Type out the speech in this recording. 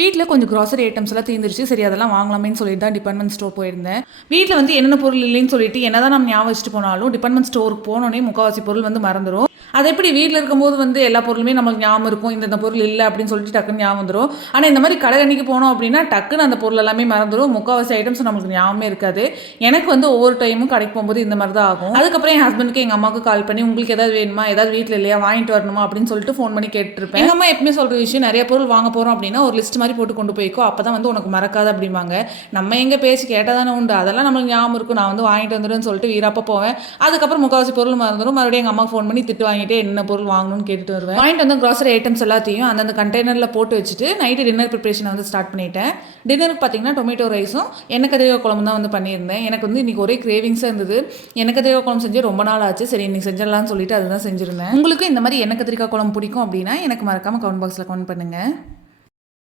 வீட்டில் கொஞ்சம் grocery items எல்லாம் தீர்ந்துருச்சு. சரி அதெல்லாம் வாங்கலாமேன்னு சொல்லிட்டு தான் டிபார்ட்மெண்ட் ஸ்டோர் போயிருந்தேன். வீட்டில் வந்து என்னென்ன பொருள் இல்லைன்னு சொல்லிட்டு என்னதான் நம்ம ஞாபகம் வச்சுட்டு போனாலும் டிபார்ட்மெண்ட் ஸ்டோருக்கு போனோடனே முக்கால்வாசி பொருள் வந்து மறந்துடும். அது எப்படி வீட்டில் இருக்கும்போது வந்து எல்லா பொருளுமே நம்மளுக்கு ஞாபகம் இருக்கும், இந்த பொருள் இல்லை அப்படின்னு சொல்லிட்டு டக்குன்னு ஞாபகம் வந்துடும். ஆனால் இந்த மாதிரி கடை அன்னைக்கு போனோம் அப்படின்னா டக்குன்னு அந்த பொருள் எல்லாமே மறந்துடும். முக்கால்வாசி ஐட்டம்ஸ் நம்மளுக்கு ஞாபகமே இருக்காது. எனக்கு வந்து ஒவ்வொரு டைமும் கடைக்கு போகும்போது இந்த மாதிரி தான் ஆகும். அதுக்கப்புறம் என் ஹஸ்பண்டுக்கு எங்கள் அம்மாவுக்கு கால் பண்ணி உங்களுக்கு ஏதாவது வேணுமா, ஏதாவது வீட்டில் இல்லையா, வாங்கிட்டு வரணுமா அப்படின்னு சொல்லிட்டு ஃபோன் பண்ணி கேட்டுருப்பேன். எங்கள் அம்மா எப்பவுமே சொல்கிற விஷயம், நிறைய பொருள் வாங்க போகிறோம் அப்படின்னா ஒரு லிஸ்ட் மாதிரி போட்டு கொண்டு போய்க்கோ, அப்போ தான் வந்து உனக்கு மறக்காது அப்படிம்பாங்க. நம்ம எங்கள் பேச்சு கேட்டால் தானே உண்டு, அதெல்லாம் நம்மளுக்கு ஞாபகம் இருக்கும், நான் வந்து வாங்கிட்டு வந்துடுன்னு சொல்லிட்டு வீராப்போ போவேன். அதுக்கப்புறம் முக்கால்வாசி பொருள் மறந்துடும். மறுபடியும் எங்கள் அம்மாவுக்கு ஃபோன் பண்ணி திட்டு வாங்கிட்டு என்ன பொருள் வாங்கணும்னு கேட்டுட்டு வருவேன். வாங்கிட்டு வந்து க்ராசரி ஐட்டம்ஸ் எல்லாத்தையும் அந்தந்த கண்டெய்னரில் போட்டு வச்சுட்டு நைட்டு டின்னர் ப்ரிப்பரேஷனை வந்து ஸ்டார்ட் பண்ணிட்டேன். டின்னருக்கு பார்த்தீங்கன்னா டொமேட்டோ ரைஸும் எண்ணெய் கத்திரிக்காய் குழம்பு தான் வந்து பண்ணியிருந்தேன். எனக்கு வந்து இன்றைக்கி ஒரே கிரேவிங்ஸாக இருந்தது. எண்ணெய் கத்திரிக்காய் குழம்பு செஞ்சு ரொம்ப நாள் ஆச்சு. சரி இன்னைக்கு செஞ்சிடலாம்னு சொல்லிட்டு அதுதான் செஞ்சுருந்தேன். உங்களுக்கு இந்த மாதிரி எண்ணெய் கத்திரிக்காய் குழம்பு பிடிக்கும் அப்படின்னா எனக்கு மறக்காமல் கமெண்ட் பாக்ஸில் கமெண்ட் பண்ணுங்கள்.